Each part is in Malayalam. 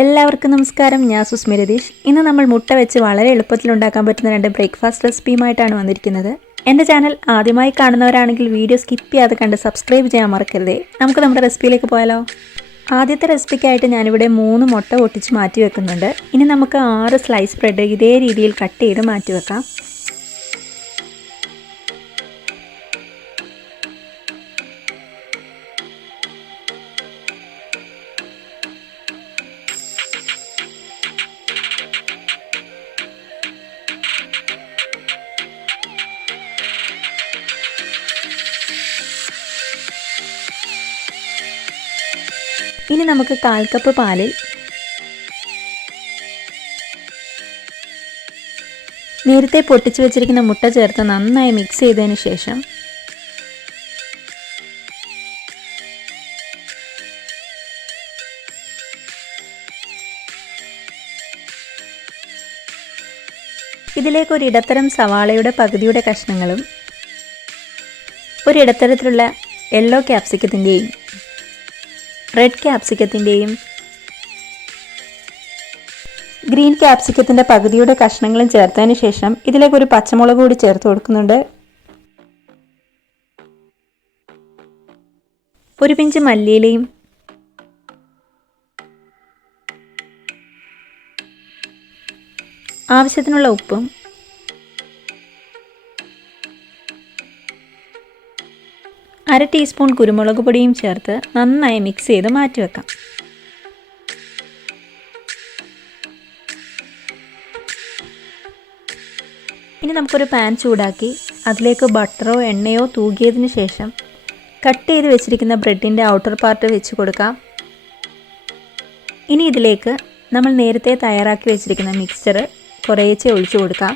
എല്ലാവർക്കും നമസ്കാരം. ഞാൻ സുസ്മി രതീഷ്. ഇന്ന് നമ്മൾ മുട്ട വെച്ച് വളരെ എളുപ്പത്തിൽ ഉണ്ടാക്കാൻ പറ്റുന്ന 2 ബ്രേക്ക്ഫാസ്റ്റ് റെസിപ്പിയുമായിട്ടാണ് വന്നിരിക്കുന്നത്. എൻ്റെ ചാനൽ ആദ്യമായി കാണുന്നവരാണെങ്കിൽ വീഡിയോ സ്കിപ്പ് ചെയ്യാതെ കണ്ട് സബ്സ്ക്രൈബ് ചെയ്യാൻ മറക്കരുതേ. നമുക്ക് നമ്മുടെ റെസിപ്പിയിലേക്ക് പോയാലോ. ആദ്യത്തെ റെസിപ്പിക്കായിട്ട് ഞാനിവിടെ 3 മുട്ട പൊട്ടിച്ച് മാറ്റി വെക്കുന്നുണ്ട്. ഇനി നമുക്ക് 6 സ്ലൈസ് ബ്രെഡ് ഇതേ രീതിയിൽ കട്ട് ചെയ്ത് മാറ്റി വെക്കാം. ഇനി നമുക്ക് 1/4 കപ്പ് പാലിൽ നേരത്തെ പൊട്ടിച്ചു വെച്ചിരിക്കുന്ന മുട്ട ചേർത്ത് നന്നായി മിക്സ് ചെയ്തതിന് ശേഷം ഇതിലേക്ക് ഒരു ഇടത്തരം സവാളയുടെ പകുതിയുടെ കഷ്ണങ്ങളും ഒരു ഇടത്തരത്തിലുള്ള യെല്ലോ ക്യാപ്സിക്കത്തിൻ്റെയും റെഡ് ക്യാപ്സിക്കത്തിൻ്റെയും ഗ്രീൻ ക്യാപ്സിക്കത്തിൻ്റെ പകുതിയുടെ കഷ്ണങ്ങളും ചേർത്തതിന് ശേഷം ഇതിലേക്ക് ഒരു പച്ചമുളക് കൂടി ചേർത്ത് കൊടുക്കുന്നുണ്ട്. ഒരു പിഞ്ച് മല്ലിയിലയും ആവശ്യത്തിനുള്ള ഉപ്പും അര ടീസ്പൂൺ കുരുമുളക് പൊടിയും ചേർത്ത് നന്നായി മിക്സ് ചെയ്ത് മാറ്റി വെക്കാം. ഇനി നമുക്കൊരു പാൻ ചൂടാക്കി അതിലേക്ക് ബട്ടറോ എണ്ണയോ തൂകിയതിന് ശേഷം കട്ട് ചെയ്ത് വെച്ചിരിക്കുന്ന ബ്രെഡിൻ്റെ ഔട്ടർ പാർട്ട് വെച്ച് കൊടുക്കാം. ഇനി ഇതിലേക്ക് നമ്മൾ നേരത്തെ തയ്യാറാക്കി വെച്ചിരിക്കുന്ന മിക്സ്ചർ കുറേശ്ശെ ഒഴിച്ചു കൊടുക്കാം.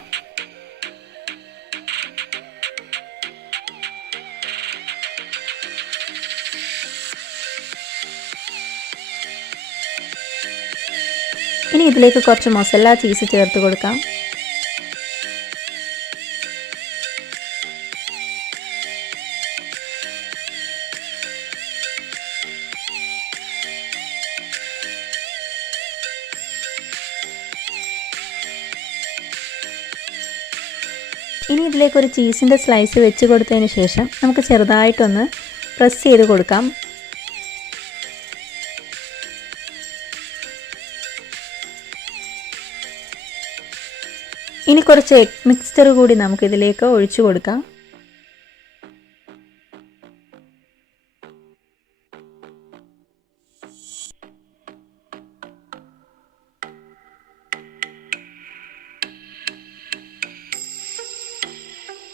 ഇനി ഇതിലേക്ക് കുറച്ച് മൊസല്ല ചീസ് ചേർത്ത് കൊടുക്കാം. ഇനി ഇതിലേക്ക് ഒരു ചീസിൻ്റെ സ്ലൈസ് വെച്ച് കൊടുത്തതിന് ശേഷം നമുക്ക് ചെറുതായിട്ടൊന്ന് പ്രസ് ചെയ്ത് കൊടുക്കാം. ഇനി കുറച്ച് എഗ് മിക്സ്ചർ കൂടി നമുക്കിതിലേക്ക് ഒഴിച്ചു കൊടുക്കാം.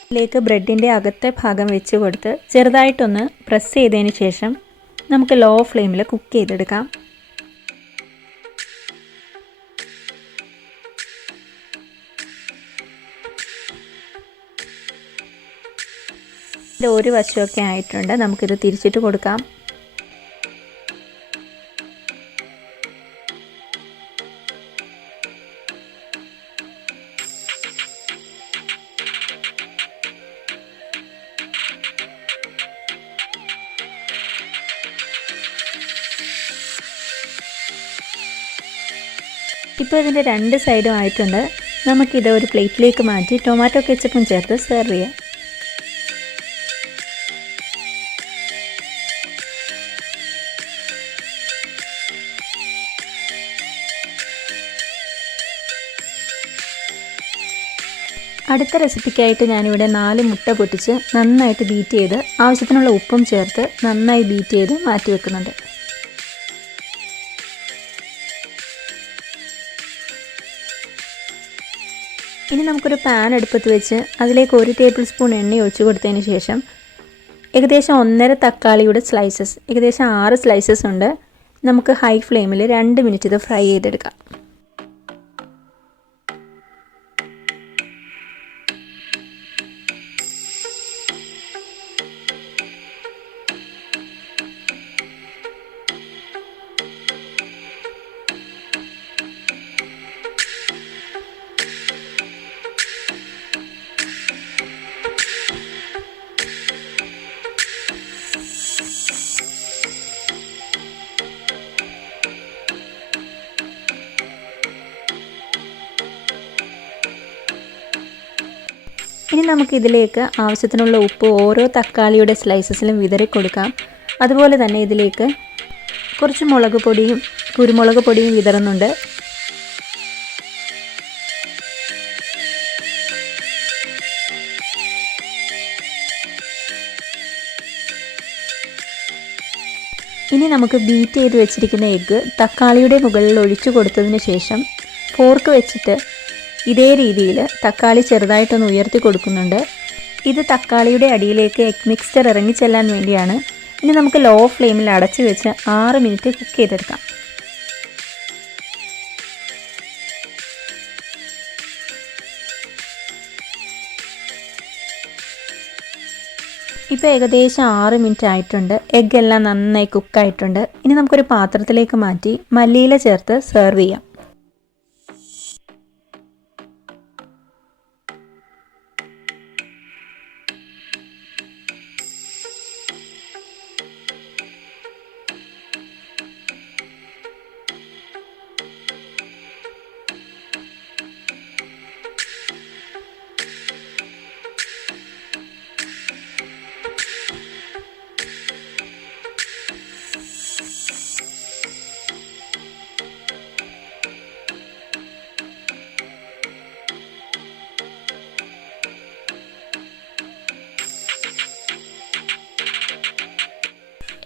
ഇതിലേക്ക് ബ്രെഡിൻ്റെ അകത്തെ ഭാഗം വെച്ച് കൊടുത്ത് ചെറുതായിട്ടൊന്ന് പ്രസ് ചെയ്തതിന് ശേഷം നമുക്ക് ലോ ഫ്ലെയിമിൽ കുക്ക് ചെയ്തെടുക്കാം. ഇത് ഒരു വശമൊക്കെ ആയിട്ടുണ്ട്. നമുക്കിത് തിരിച്ചിട്ട് കൊടുക്കാം. ഇപ്പോൾ ഇതിൻ്റെ 2 സൈഡും ആയിട്ടുണ്ട്. നമുക്കിത് ഒരു പ്ലേറ്റിലേക്ക് മാറ്റി ടൊമാറ്റോ കെച്ചപ്പും ചേർത്ത് സെർവ് ചെയ്യാം. അടുത്ത റെസിപ്പിക്കായിട്ട് ഞാനിവിടെ 4 മുട്ട പൊട്ടിച്ച് നന്നായിട്ട് ബീറ്റ് ചെയ്ത് ആവശ്യത്തിനുള്ള ഉപ്പും ചേർത്ത് നന്നായി ബീറ്റ് ചെയ്ത് മാറ്റി വെക്കുന്നുണ്ട്. ഇനി നമുക്കൊരു പാൻ അടുപ്പത്ത് വെച്ച് അതിലേക്ക് 1 ടേബിൾ സ്പൂൺ എണ്ണ ഒഴിച്ചു കൊടുത്തതിന് ശേഷം ഏകദേശം 1.5 തക്കാളിയുടെ സ്ലൈസസ്, ഏകദേശം 6 സ്ലൈസസ് ഉണ്ട്. നമുക്ക് ഹൈ ഫ്ലെയിമിൽ 2 മിനിറ്റ് ഇത് ഫ്രൈ ചെയ്തെടുക്കാം. ഇനി നമുക്കിതിലേക്ക് ആവശ്യത്തിനുള്ള ഉപ്പ് ഓരോ തക്കാളിയുടെ സ്ലൈസസിലും വിതറി കൊടുക്കാം. അതുപോലെ തന്നെ ഇതിലേക്ക് കുറച്ച് മുളക് പൊടിയും കുരുമുളക് പൊടിയും വിതറുന്നുണ്ട്. ഇനി നമുക്ക് ബീറ്റ് ചെയ്ത് വെച്ചിരിക്കുന്ന എഗ്ഗ് തക്കാളിയുടെ മുകളിൽ ഒഴിച്ചു കൊടുത്തതിന് ശേഷം ഫോർക്ക് വെച്ചിട്ട് ഇതേ രീതിയിൽ തക്കാളി ചെറുതായിട്ടൊന്ന് ഉയർത്തി കൊടുക്കുന്നുണ്ട്. ഇത് തക്കാളിയുടെ അടിയിലേക്ക് എഗ് മിക്സ്ചർ ഇറങ്ങിച്ചെല്ലാൻ വേണ്ടിയാണ്. ഇനി നമുക്ക് ലോ ഫ്ലെയിമിൽ അടച്ചു വെച്ച് 6 മിനിറ്റ് കുക്ക് ചെയ്തെടുക്കാം. ഇപ്പോൾ ഏകദേശം 6 മിനിറ്റ് ആയിട്ടുണ്ട്. എഗ്ഗ് എല്ലാം നന്നായി കുക്കായിട്ടുണ്ട്. ഇനി നമുക്കൊരു പാത്രത്തിലേക്ക് മാറ്റി മല്ലിയില ചേർത്ത് സെർവ് ചെയ്യാം.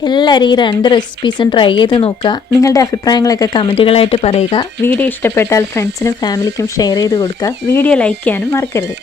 എല്ലാവരും ഈ 2 റെസിപ്പീസും ട്രൈ ചെയ്ത് നോക്കുക. നിങ്ങളുടെ അഭിപ്രായങ്ങളൊക്കെ കമൻറ്റുകളായിട്ട് പറയുക. വീഡിയോ ഇഷ്ടപ്പെട്ടാൽ ഫ്രണ്ട്സിനും ഫാമിലിക്കും ഷെയർ ചെയ്ത് കൊടുക്കുക. വീഡിയോ ലൈക്ക് ചെയ്യാനും മറക്കരുത്.